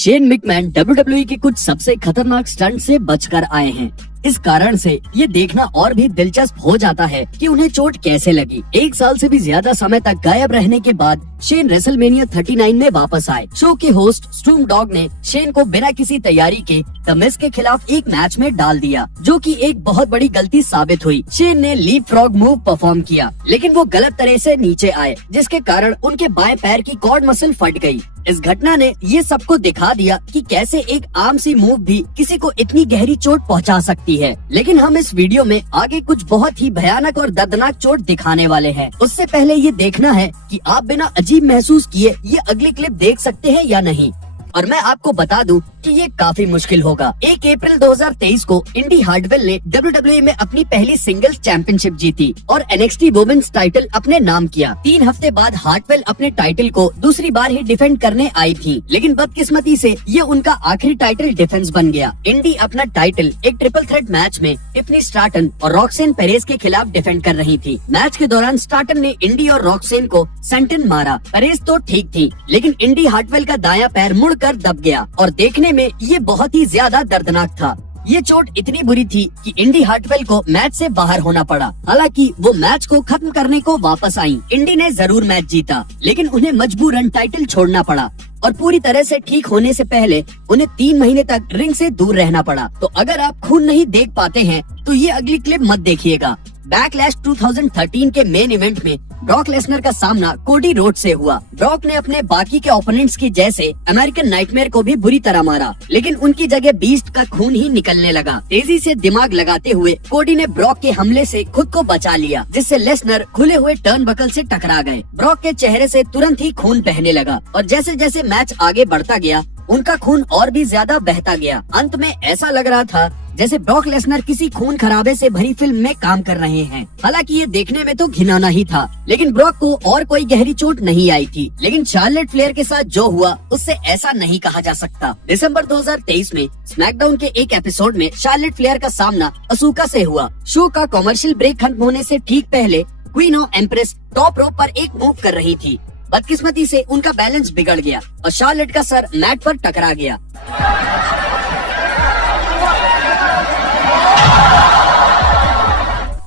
Shane McMahon WWE के कुछ सबसे खतरनाक स्टंट से बचकर आए हैं। इस कारण से ये देखना और भी दिलचस्प हो जाता है कि उन्हें चोट कैसे लगी। 1 साल से भी ज्यादा समय तक गायब रहने के बाद शेन रेसलमेनिया 39 में वापस आए। शो के होस्ट स्टूम डॉग ने शेन को बिना किसी तैयारी के द मिज के खिलाफ एक मैच में डाल दिया, जो कि एक बहुत बड़ी गलती साबित हुई। शेन ने लीप फ्रॉग मूव परफॉर्म किया, लेकिन वो गलत तरह से नीचे आए, जिसके कारण उनके बाएं पैर की कॉर्ड मसल फट गई। इस घटना ने ये सबको दिखा दिया कि कैसे एक आम सी मूव भी किसी को इतनी गहरी चोट पहुंचा सकती है। लेकिन हम इस वीडियो में आगे कुछ बहुत ही भयानक और दर्दनाक चोट दिखाने वाले हैं। उससे पहले ये देखना है कि आप बिना अजीब महसूस किए ये अगली क्लिप देख सकते हैं या नहीं। और मैं आपको बता दूं कि ये काफी मुश्किल होगा। 1 अप्रैल 2023 को इंडी हार्टवेल ने WWE में अपनी पहली सिंगल्स चैंपियनशिप जीती और NXT वुमेन्स टाइटल अपने नाम किया। 3 हफ्ते बाद हार्टवेल अपने टाइटल को दूसरी बार ही डिफेंड करने आई थी, लेकिन बदकिस्मती से ये उनका आखिरी टाइटल डिफेंस बन गया। इंडी अपना टाइटल एक ट्रिपल थ्रेट मैच में टिफनी स्टार्टन और रॉक्सेन पेरेज के खिलाफ डिफेंड कर रही थी। मैच के दौरान स्टार्टन ने इंडी और रॉक्सेन को सेंटन मारा। पेरेज तो ठीक थी, लेकिन इंडी हार्टवेल का दायां पैर मुड़कर दब गया और देखने में ये बहुत ही ज्यादा दर्दनाक था। ये चोट इतनी बुरी थी कि इंडी हार्टवेल को मैच से बाहर होना पड़ा। हालांकि वो मैच को खत्म करने को वापस आई। इंडी ने जरूर मैच जीता, लेकिन उन्हें मजबूरन टाइटल छोड़ना पड़ा और पूरी तरह से ठीक होने से पहले उन्हें 3 महीने तक रिंग से दूर रहना पड़ा। तो अगर आप खून नहीं देख पाते हैं तो ये अगली क्लिप मत देखिएगा। बैकलैश 2013 के मेन इवेंट में ब्रॉक लेसनर का सामना कोडी रोड से हुआ। ब्रॉक ने अपने बाकी के ओपोनेंट्स की जैसे अमेरिकन नाइटमेयर को भी बुरी तरह मारा, लेकिन उनकी जगह बीस्ट का खून ही निकलने लगा। तेजी से दिमाग लगाते हुए कोडी ने ब्रॉक के हमले से खुद को बचा लिया, जिससे लेसनर खुले हुए टर्नबकल से टकरा गए। ब्रॉक के चेहरे से तुरंत ही खून बहने लगा और जैसे जैसे मैच आगे बढ़ता गया उनका खून और भी ज्यादा बहता गया। अंत में ऐसा लग रहा था जैसे ब्रॉक लेसनर किसी खून खराबे से भरी फिल्म में काम कर रहे हैं। हालांकि ये देखने में तो घिनौना ही था, लेकिन ब्रॉक को और कोई गहरी चोट नहीं आई थी। लेकिन शार्लेट फ्लेयर के साथ जो हुआ उससे ऐसा नहीं कहा जा सकता। दिसंबर 2023 में स्मैकडाउन के एक एपिसोड में शार्लेट फ्लेयर का सामना असूका से हुआ। शो का कमर्शियल ब्रेक खत्म होने से ठीक पहले queen of empress top rope पर एक मूव कर रही थी। बदकिस्मती से उनका बैलेंस बिगड़ गया और शार्लेट का सर मैट पर टकरा गया।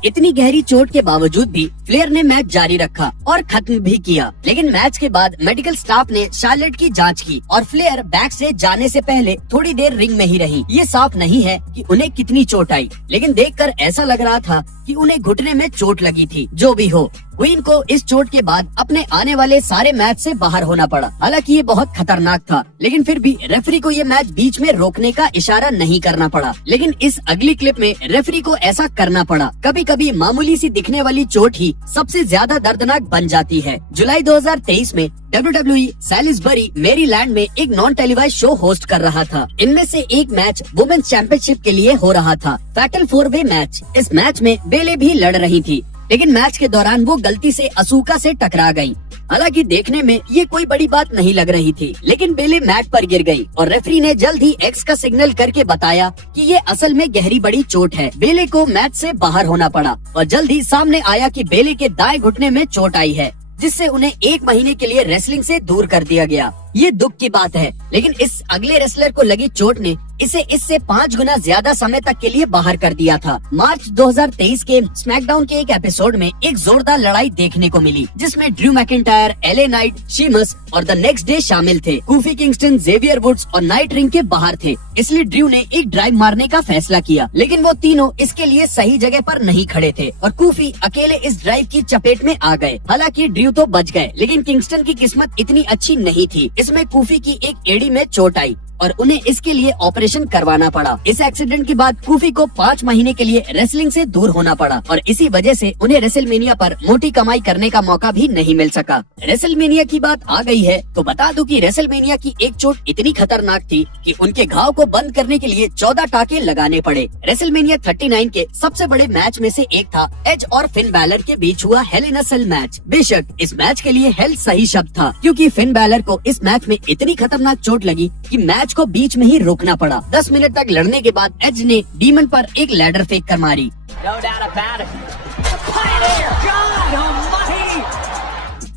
इतनी गहरी चोट के बावजूद भी फ्लेयर ने मैच जारी रखा और खत्म भी किया। लेकिन मैच के बाद मेडिकल स्टाफ ने शार्लेट की जांच की और फ्लेयर बैक से जाने से पहले थोड़ी देर रिंग में ही रही। ये साफ नहीं है कि उन्हें कितनी चोट आई, लेकिन देखकर ऐसा लग रहा था कि उन्हें घुटने में चोट लगी थी। जो भी हो, क्वीन को इस चोट के बाद अपने आने वाले सारे मैच से बाहर होना पड़ा। हालांकि ये बहुत खतरनाक था, लेकिन फिर भी रेफरी को ये मैच बीच में रोकने का इशारा नहीं करना पड़ा। लेकिन इस अगली क्लिप में रेफरी को ऐसा करना पड़ा। कभी कभी मामूली सी दिखने वाली चोट ही सबसे ज्यादा दर्दनाक बन जाती है। जुलाई 2023 में WWE सैलिसबरी मैरीलैंड में एक नॉन टेलीवाइज शो होस्ट कर रहा था। इनमें से एक मैच वुमेन्स चैंपियनशिप के लिए हो रहा था, फैटल 4-वे मैच। इस मैच में बेले भी लड़ रही थी, लेकिन मैच के दौरान वो गलती से असूका से टकरा गई। हालांकि देखने में ये कोई बड़ी बात नहीं लग रही थी, लेकिन बेले मैट पर गिर गई और रेफरी ने जल्द ही एक्स का सिग्नल करके बताया कि ये असल में गहरी बड़ी चोट है। बेले को मैच से बाहर होना पड़ा और जल्द ही सामने आया कि बेले के दाएं घुटने में चोट आई है, जिससे उन्हें 1 महीने के लिए रेसलिंग से दूर कर दिया गया। ये दुख की बात है, लेकिन इस अगले रेसलर को लगी चोट ने इसे इससे 5 गुना ज्यादा समय तक के लिए बाहर कर दिया था। मार्च 2023 के स्मैकडाउन के एक एपिसोड में एक जोरदार लड़ाई देखने को मिली, जिसमें Drew McIntyre, LA Knight, Sheamus और द नेक्स्ट डे शामिल थे। कूफी किंगस्टन, जेवियर वुड्स और नाइट रिंग के बाहर थे, इसलिए ड्रू ने एक ड्राइव मारने का फैसला किया, लेकिन वो तीनों इसके लिए सही जगह पर नहीं खड़े थे और कूफी अकेले इस ड्राइव की चपेट में आ गए। हालांकि ड्रू तो बच गए, लेकिन किंगस्टन की किस्मत इतनी अच्छी नहीं थी। इसमें कूफी की एक एड़ी में चोट आई और उन्हें इसके लिए ऑपरेशन करवाना पड़ा। इस एक्सीडेंट के बाद कूफी को 5 महीने के लिए रेसलिंग से दूर होना पड़ा और इसी वजह से उन्हें रेसलमेनिया पर मोटी कमाई करने का मौका भी नहीं मिल सका। रेसलमेनिया की बात आ गई है तो बता दूं कि रेसलमेनिया की एक चोट इतनी खतरनाक थी कि उनके घाव को बंद करने के लिए 14 टाके लगाने पड़े। रेसलमेनिया 39 के सबसे बड़े मैच में से एक था एज और फिन बैलर के बीच हुआ हेल इन अ सेल मैच। बेशक इस मैच के लिए हेल सही शब्द था, क्योंकि फिन बैलर को इस मैच में इतनी खतरनाक चोट लगी कि मैच को बीच में ही रोकना पड़ा। 10 मिनट तक लड़ने के बाद एज ने डीमन पर एक लैडर फेंक कर मारी।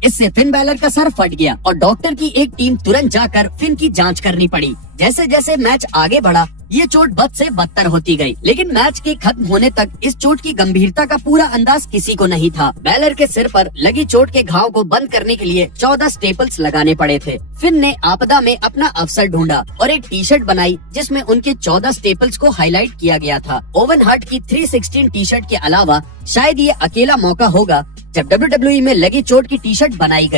इससे फिन बैलर का सर फट गया और डॉक्टर की एक टीम तुरंत जाकर फिन की जांच करनी पड़ी। जैसे जैसे मैच आगे बढ़ा ये चोट बद से बदतर होती गई, लेकिन मैच के खत्म होने तक इस चोट की गंभीरता का पूरा अंदाज किसी को नहीं था। बैलर के सिर पर लगी चोट के घाव को बंद करने के लिए 14 स्टेपल्स लगाने पड़े थे। फिन ने आपदा में अपना अवसर ढूंढा और एक टी शर्ट बनाई जिसमें उनके 14 स्टेपल्स को हाईलाइट किया गया था। ओवन हार्ट की 316 टी शर्ट के अलावा शायद ये अकेला मौका होगा जब WWE में लगी चोट की टी शर्ट बनाई गई।